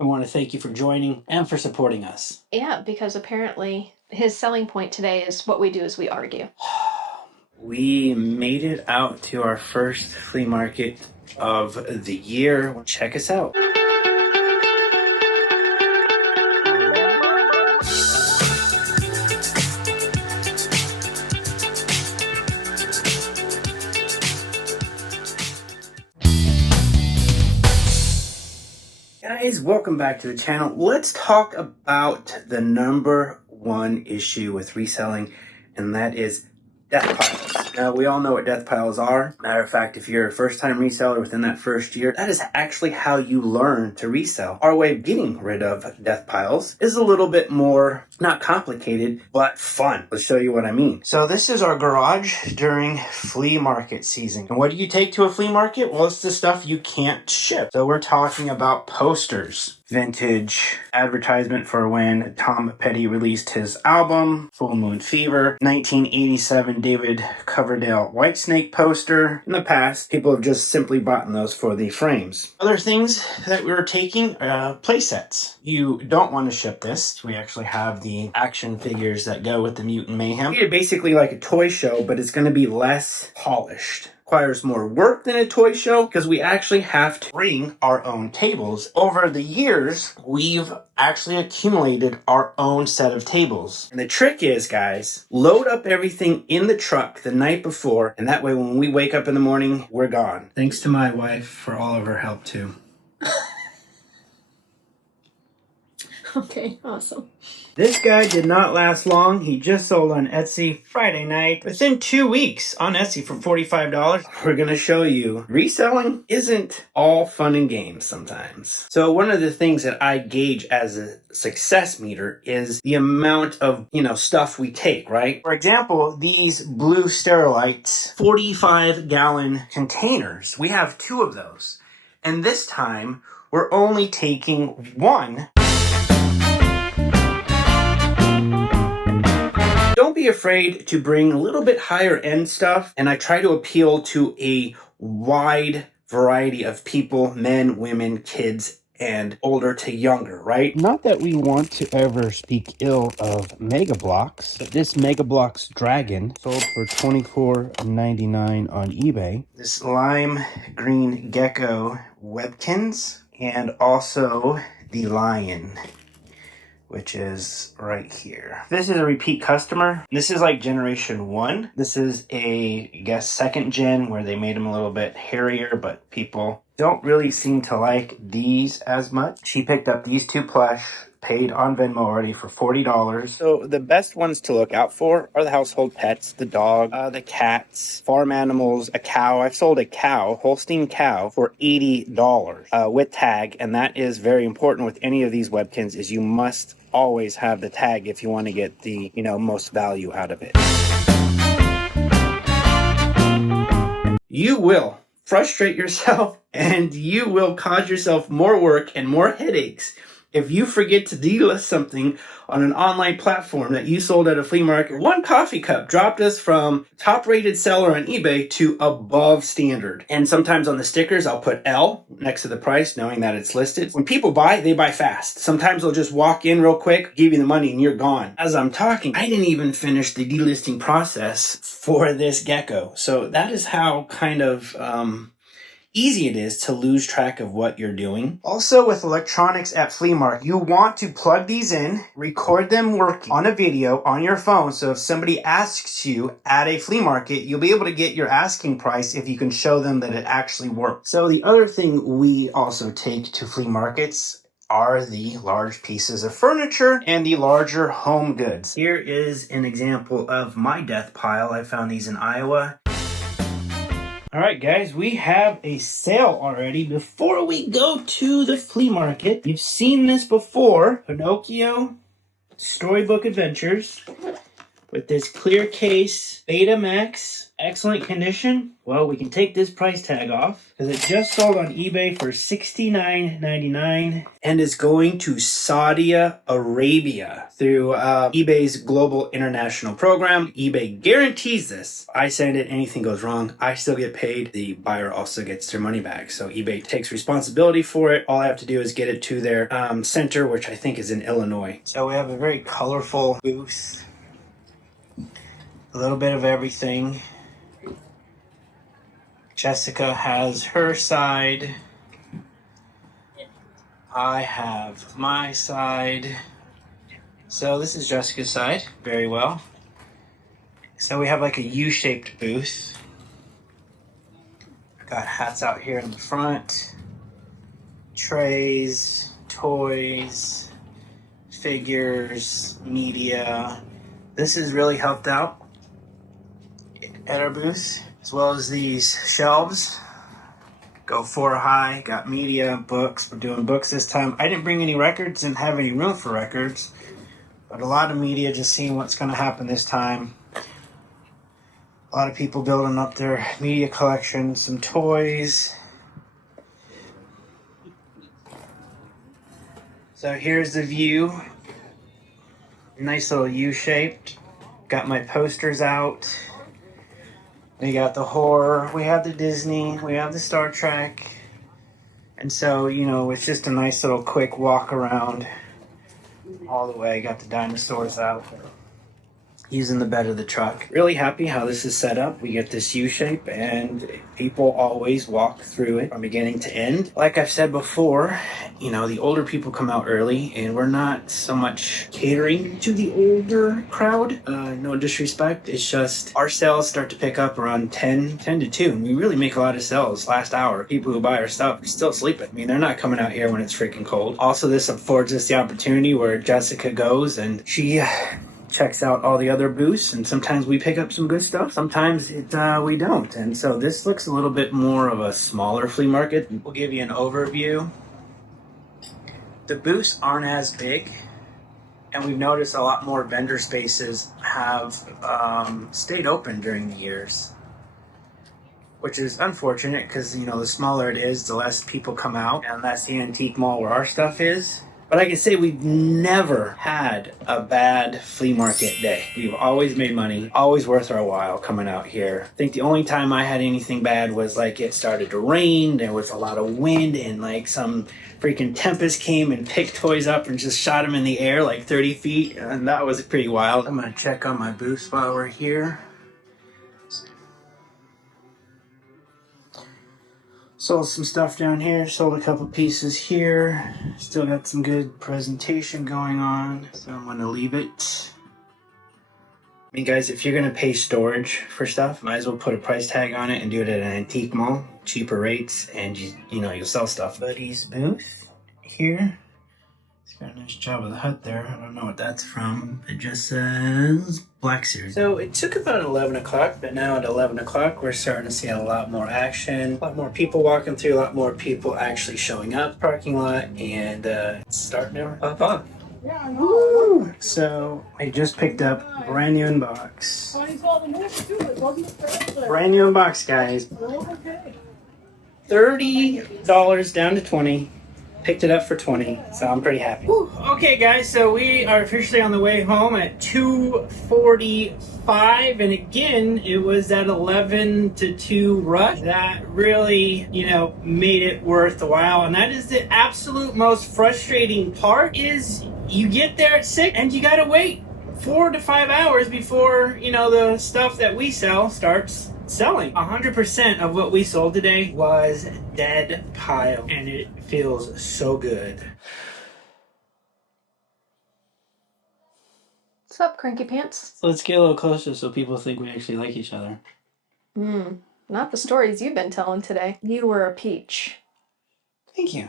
I want to thank you for joining and for supporting us. Yeah, because apparently his selling point today is what we do is we argue. We made it out to our first flea market of the year. Check us out. Guys, welcome back to the channel. Let's talk about the number one issue with reselling, and that is death piles. Now, we all know what death piles are. Matter of fact, if you're a first-time reseller within that first year, that is actually how you learn to resell. Our way of getting rid of death piles is a little bit more, not complicated, but fun. Let's show you what I mean. So this is our garage during flea market season. And what do you take to a flea market? Well, it's the stuff you can't ship. So we're talking about posters, vintage advertisement for when Tom Petty released his album, Full Moon Fever, 1987 David Coverdale Whitesnake poster. In the past, people have just simply bought those for the frames. Other things that we were taking, play sets. You don't want to ship this. We actually have the action figures that go with the Mutant Mayhem. It's basically like a toy show, but it's going to be less polished. Requires more work than a toy show because we actually have to bring our own tables. Over the years, we've actually accumulated our own set of tables. And the trick is, guys, load up everything in the truck the night before, and that way when we wake up in the morning, we're gone. Thanks to my wife for all of her help too. Okay, awesome. This guy did not last long. He just sold on Etsy Friday night. Within 2 weeks on Etsy for $45. We're going to show you reselling isn't all fun and games sometimes. So one of the things that I gauge as a success meter is the amount of, stuff we take, right? For example, these blue Sterilites 45-gallon containers. We have 2 of those. And this time we're only taking 1. Don't be afraid to bring a little bit higher end stuff, and I try to appeal to a wide variety of people, men, women, kids, and older to younger, right? Not that we want to ever speak ill of Mega Bloks, but this Mega Bloks Dragon sold for $24.99 on eBay. This lime green gecko Webkins, and also the lion, which is right here. This is a repeat customer. This is like generation 1. This is I guess, 2nd gen, where they made them a little bit hairier, but people don't really seem to like these as much. She picked up these 2 plush, paid on Venmo already for $40. So the best ones to look out for are the household pets, the dog, the cats, farm animals, a cow. I've sold a cow, Holstein cow, for $80 with tag, and that is very important with any of these Webkins, is you must always have the tag if you want to get the, most value out of it. You will frustrate yourself and you will cause yourself more work and more headaches if you forget to delist something on an online platform that you sold at a flea market. 1 coffee cup dropped us from top-rated seller on eBay to above standard. And sometimes on the stickers, I'll put L next to the price, knowing that it's listed. When people buy, they buy fast. Sometimes they'll just walk in real quick, give you the money, and you're gone. As I'm talking, I didn't even finish the delisting process for this gecko. So that is how kind of easy it is to lose track of what you're doing. Also, with electronics at flea market, you want to plug these in, record them working on a video on your phone, so if somebody asks you at a flea market, you'll be able to get your asking price if you can show them that it actually works. So the other thing we also take to flea markets are the large pieces of furniture and the larger home goods. Here is an example of my death pile. I found these in Iowa. All right, guys, we have a sale already. Before we go to the flea market, you've seen this before. Pinocchio Storybook Adventures. with this clear case Betamax, excellent condition. Well, we can take this price tag off because it just sold on eBay for $69.99 and is going to Saudi Arabia through eBay's global international program. eBay guarantees this. I send it, anything goes wrong, I still get paid. The buyer also gets their money back. So eBay takes responsibility for it. All I have to do is get it to their center, which I think is in Illinois. So we have a very colorful booth. A little bit of everything. Jessica has her side. I have my side. So this is Jessica's side. Very well. So we have like a U-shaped booth. Got hats out here in the front. Trays, toys, figures, media. This has really helped out at our booth, as well as these shelves. Go 4 high, got media, books. We're doing books this time. I didn't bring any records, didn't have any room for records, but a lot of media, just seeing what's going to happen this time. A lot of people building up their media collection, some toys. So here's the view. Nice little U-shaped. Got my posters out. We got the horror, we have the Disney, we have the Star Trek. And so, you know, it's just a nice little quick walk around all the way. Got the dinosaurs out using the bed of the truck. Really happy how this is set up. We get this U-shape and people always walk through it from beginning to end. Like I've said before, you know, the older people come out early and we're not so much catering to the older crowd. No disrespect. It's just our sales start to pick up around 10 to 2. And we really make a lot of sales last hour. People who buy our stuff are still sleeping. I mean, they're not coming out here when it's freaking cold. Also, this affords us the opportunity where Jessica goes and she checks out all the other booths, and sometimes we pick up some good stuff, sometimes we don't. And so this looks a little bit more of a smaller flea market. We'll give you an overview. The booths aren't as big, and we've noticed a lot more vendor spaces have stayed open during the years, which is unfortunate because, you know, the smaller it is, the less people come out, and that's the antique mall where our stuff is. But I can say we've never had a bad flea market day. We've always made money, always worth our while coming out here. I think the only time I had anything bad was like it started to rain, there was a lot of wind, and like some freaking tempest came and picked toys up and just shot them in the air like 30 feet, and that was pretty wild. I'm gonna check on my booth while we're here. Sold some stuff down here, sold a couple pieces here. Still got some good presentation going on, so I'm gonna leave it. I mean, guys, if you're gonna pay storage for stuff, might as well put a price tag on it and do it at an antique mall, cheaper rates, and you know, you'll sell stuff. Buddy's booth here. He's got a nice job of the hut there. I don't know what that's from. It just says Black Series. So it took about 11 o'clock, but now at 11 o'clock, we're starting to see a lot more action, a lot more people walking through, a lot more people actually showing up parking lot, and it's starting to pop off. Woo! So I just picked up a brand new inbox. Brand new inbox, guys. $30 down to 20. Picked it up for 20, so I'm pretty happy. Whew. Okay, guys, so we are officially on the way home at 2:45, and again, it was that 11 to 2 rush that really, you know, made it worth the while. And that is the absolute most frustrating part, is you get there at 6 and you gotta wait 4 to 5 hours before, you know, the stuff that we sell starts selling. 100% of what we sold today was dead pile, and it feels so good. What's up, Cranky Pants? Let's get a little closer so people think we actually like each other. Not the stories you've been telling today. You were a peach. Thank you.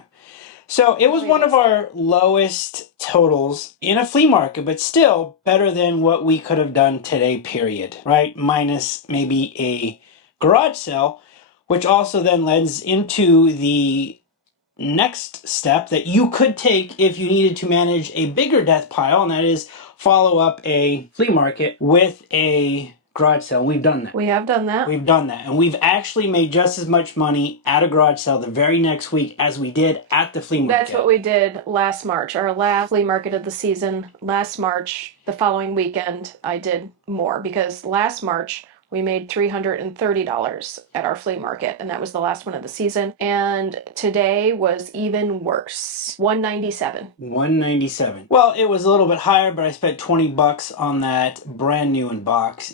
So it was one of our lowest totals in a flea market, but still better than what we could have done today, period, right? Minus maybe a garage sale, which also then leads into the next step that you could take if you needed to manage a bigger death pile, and that is follow up a flea market with a garage sale. We've done that. We have done that. We've done that. And we've actually made just as much money at a garage sale the very next week as we did at the flea market. That's what we did last March, our last flea market of the season. Last March, the following weekend, I did more because last March we made $330 at our flea market, and that was the last one of the season. And today was even worse, $197. $197. Well, it was a little bit higher, but I spent $20 on that brand new in box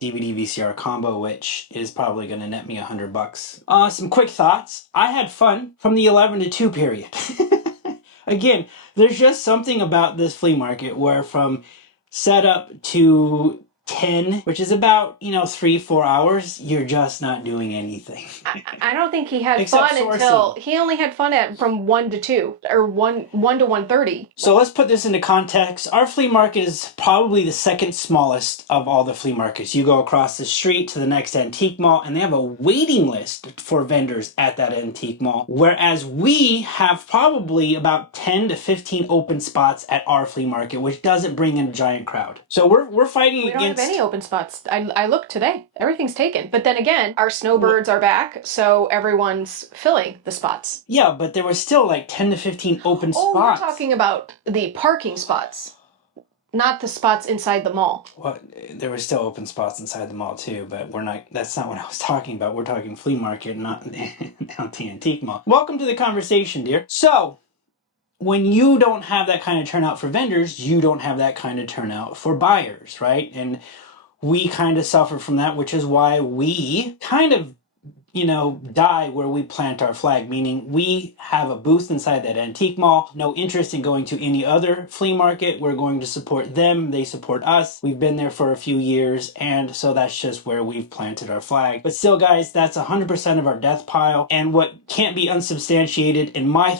DVD VCR combo, which is probably going to net me $100. Some quick thoughts. I had fun from the 11 to 2 period. Again, there's just something about this flea market where from setup to 10, which is about 3-4 hours, you're just not doing anything. I don't think he had Except fun sourcing. until he only had fun at from 1 to 2 or 1 to 1:30. So let's put this into context. Our flea market is probably the second smallest of all the flea markets. You go across the street to the next antique mall and they have a waiting list for vendors at that antique mall, whereas we have probably about 10 to 15 open spots at our flea market, which doesn't bring in a giant crowd. So we're fighting We don't against have any open spots. I looked today. Everything's taken. But then again, our snowbirds are back, so everyone's filling the spots. Yeah, but there was still like 10 to 15 open spots. Oh, you're talking about the parking spots, not the spots inside the mall. Well, there were still open spots inside the mall too, but that's not what I was talking about. We're talking flea market, not the antique mall. Welcome to the conversation, dear. So, when you don't have that kind of turnout for vendors, you don't have that kind of turnout for buyers, right? And we kind of suffer from that, which is why we kind of die where we plant our flag, meaning we have a booth inside that antique mall, no interest in going to any other flea market. We're going to support them. They support us. We've been there for a few years, and so that's just where we've planted our flag. But still, guys, that's 100% of our death pile, and what can't be unsubstantiated in my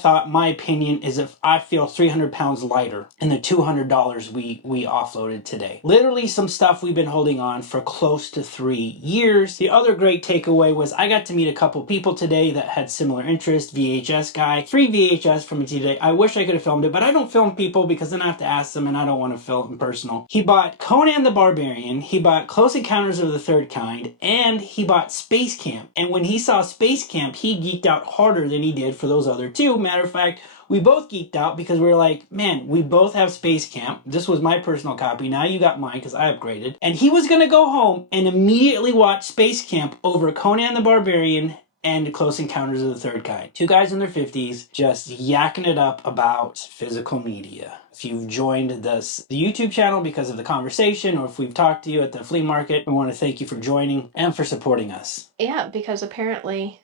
opinion, is if I feel 300 pounds lighter in the $200 we offloaded today. Literally some stuff we've been holding on for close to 3 years. The other great takeaway was I got to meet a couple people today that had similar interest. VHS guy, free VHS from me today. I wish I could have filmed it, but I don't film people because then I have to ask them and I don't want to film personal. He bought Conan the Barbarian, he bought Close Encounters of the Third Kind, and he bought Space Camp. And when he saw Space Camp, he geeked out harder than he did for those other two. Matter of fact, we both geeked out because we were like, man, we both have Space Camp. This was my personal copy. Now you got mine because I upgraded. And he was going to go home and immediately watch Space Camp over Conan the Barbarian and Close Encounters of the Third Kind. Two guys in their 50s just yakking it up about physical media. If you've joined the YouTube channel because of the conversation, or if we've talked to you at the flea market, we want to thank you for joining and for supporting us. Yeah, because apparently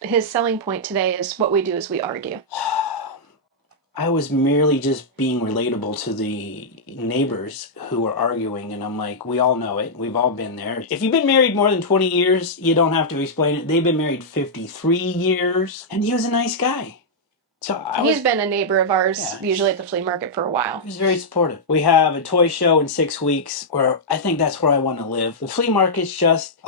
his selling point today is what we do is we argue. I was merely just being relatable to the neighbors who were arguing, and I'm like, we all know it. We've all been there. If you've been married more than 20 years, you don't have to explain it. They've been married 53 years, and he was a nice guy. So He's been a neighbor of ours, usually at the flea market for a while. He was very supportive. We have a toy show in 6 weeks, where I think that's where I want to live. The flea market's just...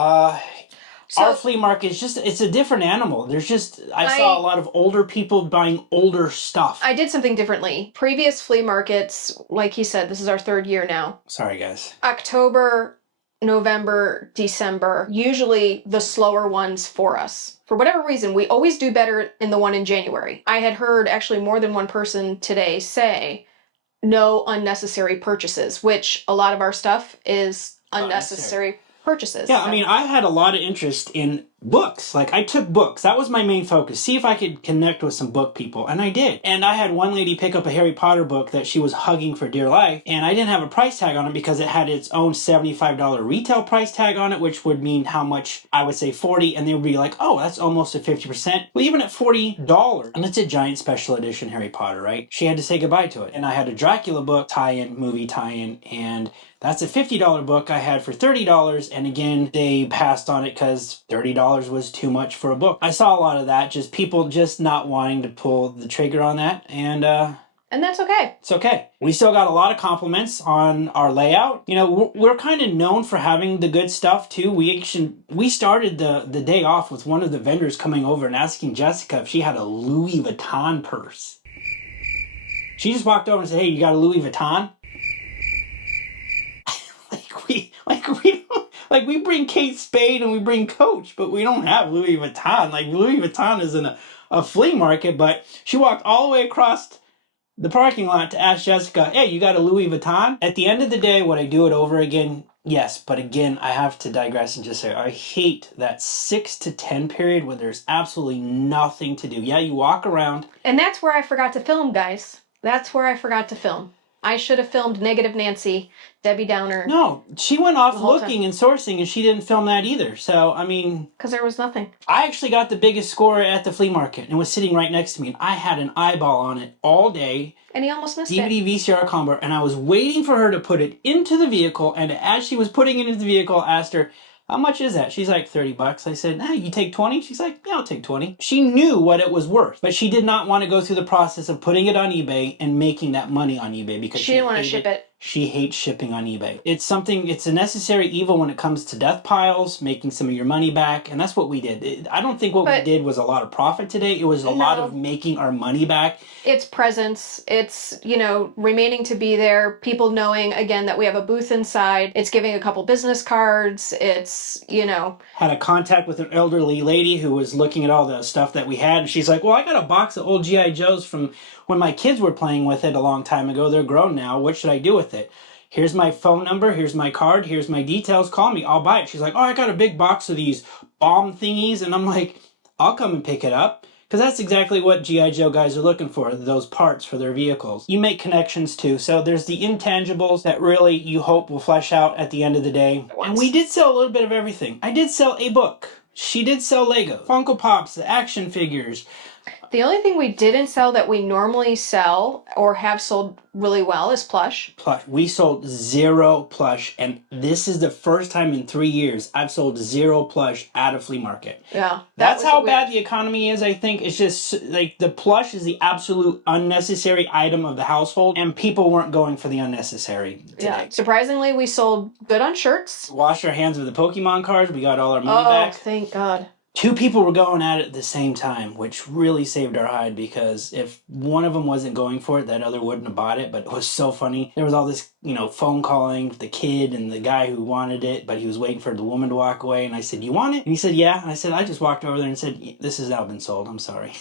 our flea market is just, it's a different animal. I saw a lot of older people buying older stuff. I did something differently. Previous flea markets, like he said, this is our 3rd year now. Sorry, guys. October, November, December, usually the slower ones for us. For whatever reason, we always do better in the one in January. I had heard actually more than one person today say no unnecessary purchases, which a lot of our stuff is unnecessary purchases. Yeah, I mean, I had a lot of interest in books. Like, I took books. That was my main focus. See if I could connect with some book people. And I did. And I had one lady pick up a Harry Potter book that she was hugging for dear life. And I didn't have a price tag on it because it had its own $75 retail price tag on it, which would mean how much? I would say $40. And they would be like, oh, that's almost a 50%. Well, even at $40, and it's a giant special edition Harry Potter, right? She had to say goodbye to it. And I had a Dracula book tie-in, movie tie-in, and that's a $50 book I had for $30, and again, they passed on it because $30 was too much for a book. I saw a lot of that, just people just not wanting to pull the trigger on that, and that's okay. It's okay. We still got a lot of compliments on our layout. You know, we're kind of known for having the good stuff too. We started the day off with one of the vendors coming over and asking Jessica if she had a Louis Vuitton purse. She just walked over and said, hey, you got a Louis Vuitton? we bring Kate Spade and we bring Coach, but we don't have Louis Vuitton. Like Louis Vuitton is in a flea market, but she walked all the way across the parking lot to ask Jessica, hey, you got a Louis Vuitton? At the end of the day, would I do it over again? Yes, but again, I have to digress and just say, I hate that 6 to 10 period where there's absolutely nothing to do. Yeah, you walk around. And that's where I forgot to film, guys. That's where I forgot to film. I should have filmed Negative Nancy, Debbie Downer. No, she went off looking and sourcing, and she didn't film that either. So, I mean... Because there was nothing. I actually got the biggest score at the flea market and was sitting right next to me, and I had an eyeball on it all day. And he almost missed DVD it. VCR combo, and I was waiting for her to put it into the vehicle, and as she was putting it into the vehicle, I asked her, how much is that? She's like, $30. I said, you take 20? She's like, yeah, I'll take 20. She knew what it was worth, but she did not want to go through the process of putting it on eBay and making that money on eBay because she didn't want to ship it. She hates shipping on eBay. It's a necessary evil when it comes to death piles, making some of your money back, and that's what we did. I don't think what we did was a lot of profit today. It was a lot of making our money back. It's presence. It's, remaining to be there. People knowing, again, that we have a booth inside. It's giving a couple business cards. It's, Had a contact with an elderly lady who was looking at all the stuff that we had, and she's like, well, I got a box of old G.I. Joes from when my kids were playing with it a long time ago. They're grown now. What should I do with it? Here's my phone number. Here's my card. Here's my details. Call me. I'll buy it. She's like, oh, I got a big box of these bomb thingies. And I'm like, I'll come and pick it up. Because that's exactly what G.I. Joe guys are looking for, those parts for their vehicles. You make connections too. So there's the intangibles that really you hope will flesh out at the end of the day. And we did sell a little bit of everything. I did sell a book. She did sell Lego, Funko Pops, the action figures. The only thing we didn't sell that we normally sell or have sold really well is plush. Plush. We sold 0 plush, and this is the first time in 3 years I've sold 0 plush at a flea market. Yeah. That's how bad the economy is, I think. It's just like the plush is the absolute unnecessary item of the household, and people weren't going for the unnecessary today. Yeah. Surprisingly, we sold good on shirts. Washed our hands with the Pokemon cards. We got all our money back. Oh, thank God. 2 people were going at it at the same time, which really saved our hide because if one of them wasn't going for it, that other wouldn't have bought it. But it was so funny. There was all this, phone calling, the kid and the guy who wanted it, but he was waiting for the woman to walk away. And I said, you want it? And he said, yeah. And I said, I just walked over there and said, this has now been sold. I'm sorry.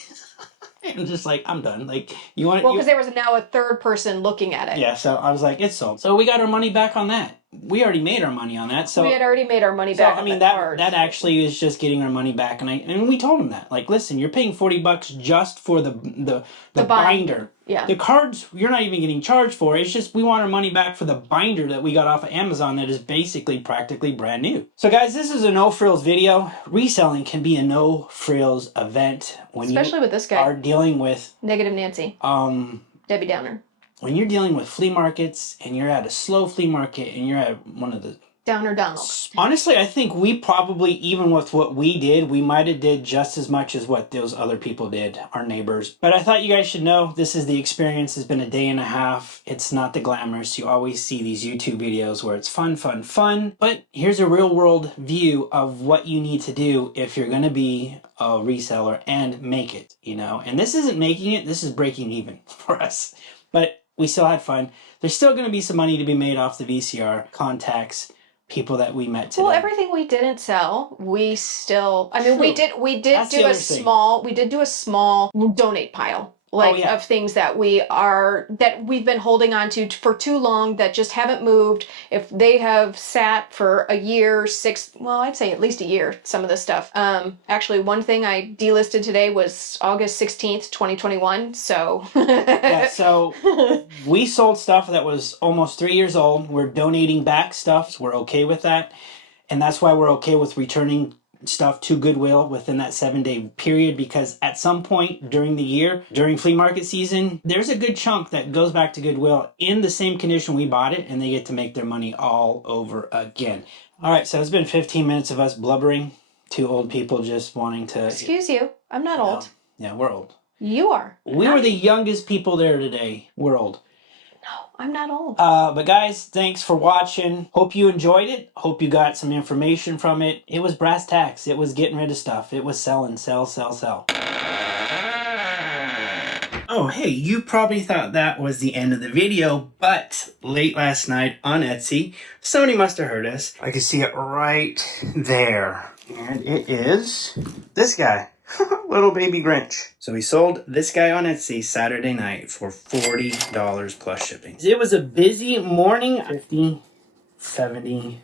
And just like, I'm done. Like, you want it? Well, because there was now a third person looking at it. Yeah, so I was like, it's sold. So we got our money back on that. We already made our money on that. So we had already made our money back. I mean, that actually is just getting our money back. And we told him that. Like, listen, you're paying $40 just for the binder. Yeah. The cards, you're not even getting charged for. It's just we want our money back for the binder that we got off of Amazon that is basically practically brand new. So guys, this is a no frills video. Reselling can be a no frills event when especially with this guy are dealing with Negative Nancy. Debbie Downer. When you're dealing with flea markets and you're at a slow flea market and you're at one of the Downer Donald. Honestly, I think we probably, even with what we did, we might have did just as much as what those other people did, our neighbors. But I thought you guys should know this is the experience. It's been a day and a half. It's not the glamorous. You always see these YouTube videos where it's fun, fun, fun. But here's a real world view of what you need to do if you're going to be a reseller and make it, And this isn't making it. This is breaking even for us. But we still had fun. There's still going to be some money to be made off the VCR contacts. People that we met today. Well, everything we didn't sell, we still. I mean, we did That's do a small. We did do a small donate pile. Of things that we've been holding on to for too long that just haven't moved. If they have sat for a year, I'd say at least a year, some of this stuff. Actually, one thing I delisted today was August 16th, 2021. So. Yeah, so we sold stuff that was almost 3 years old. We're donating back stuff. So we're okay with that. And that's why we're okay with returning stuff to Goodwill within that 7-day period, because at some point during the year, during flea market season, there's a good chunk that goes back to Goodwill in the same condition we bought it, and they get to make their money all over again. All right, so it's been 15 minutes of us blubbering, 2 old people just wanting to... Excuse you, I'm not old. Yeah, we're old. You are. We were the youngest people there today. We're old. No, I'm not old. But guys, thanks for watching. Hope you enjoyed it. Hope you got some information from it. It was brass tacks. It was getting rid of stuff. It was selling, sell, sell, sell. Oh, hey, you probably thought that was the end of the video, but late last night on Etsy, somebody must have heard us. I can see it right there. And it is this guy, little baby Grinch. So we sold this guy on Etsy Saturday night for $40 plus shipping. It was a busy morning. 50, 70,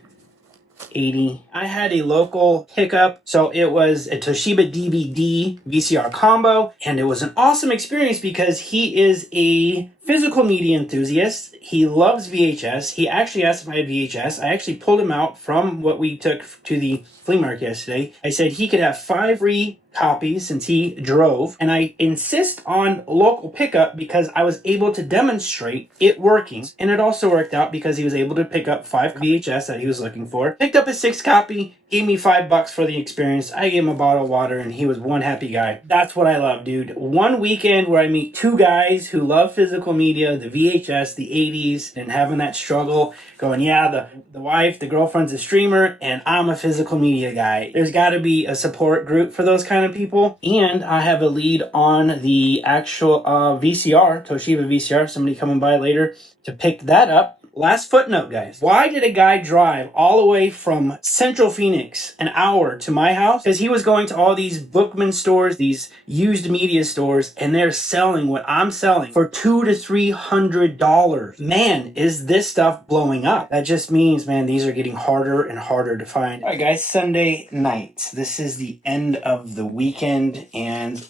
80. I had a local pickup, so it was a Toshiba DVD VCR combo, and it was an awesome experience because he is a physical media enthusiast. He loves VHS. He actually asked if I had VHS. I actually pulled him out from what we took to the flea market yesterday. I said he could have 5 free copies since he drove, and I insist on local pickup because I was able to demonstrate it working, and it also worked out because he was able to pick up 5 VHS that he was looking for, picked up a 6 copy, gave me $5 for the experience. I gave him a bottle of water, and he was one happy guy. That's what I love, dude. One weekend where I meet 2 guys who love physical media, the VHS, the 80s, and having that struggle, going, yeah, the wife, the girlfriend's a streamer, and I'm a physical media guy. There's got to be a support group for those kind of people. And I have a lead on the actual VCR, Toshiba VCR, somebody coming by later to pick that up. Last footnote, guys. Why did a guy drive all the way from Central Phoenix an hour to my house? Because he was going to all these Bookman stores, these used media stores, and they're selling what I'm selling for $200 to $300. Man, is this stuff blowing up? That just means, man, these are getting harder and harder to find. All right, guys, Sunday night. This is the end of the weekend, and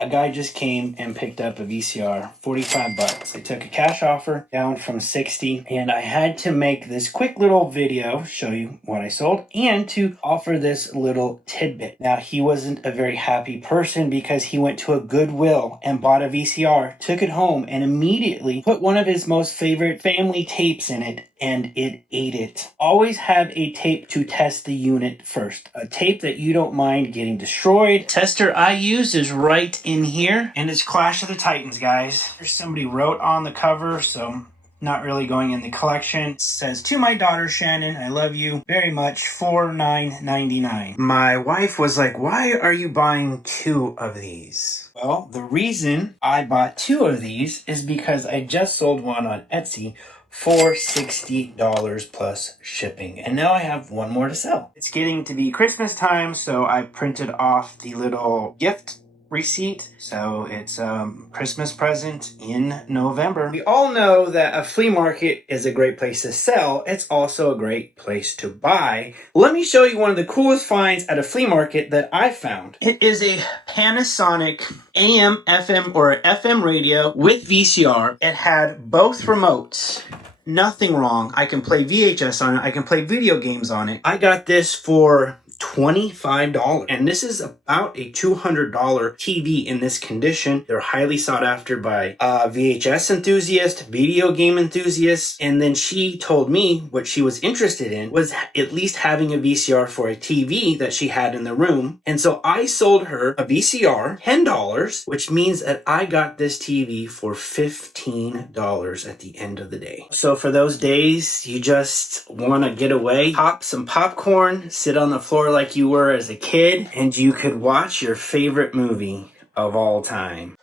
a guy just came and picked up a VCR, $45. I took a cash offer down from 60, and I had to make this quick little video, show you what I sold, and to offer this little tidbit. Now, he wasn't a very happy person because he went to a Goodwill and bought a VCR, took it home, and immediately put one of his most favorite family tapes in it, and it ate it. Always have a tape to test the unit first. A tape that you don't mind getting destroyed. Tester I used is right in here, and it's Clash of the Titans, guys. There's somebody wrote on the cover, so not really going in the collection. It says, to my daughter Shannon, I love you very much, for $9.99. My wife was like, why are you buying 2 of these? Well, the reason I bought 2 of these is because I just sold one on Etsy for $60 plus shipping. And now I have one more to sell. It's getting to be Christmas time, so I printed off the little gift receipt. So it's a Christmas present in November. We all know that a flea market is a great place to sell. It's also a great place to buy. Let me show you one of the coolest finds at a flea market that I found. It is a Panasonic AM, FM, or FM radio with VCR. It had both remotes. Nothing wrong. I can play VHS on it. I can play video games on it. I got this for $25, and this is about a $200 TV in this condition. They're highly sought after by VHS enthusiasts, video game enthusiasts, and then she told me what she was interested in was at least having a VCR for a TV that she had in the room, and so I sold her a VCR, $10, which means that I got this TV for $15 at the end of the day. So for those days you just want to get away, pop some popcorn, sit on the floor like you were as a kid, and you could watch your favorite movie of all time.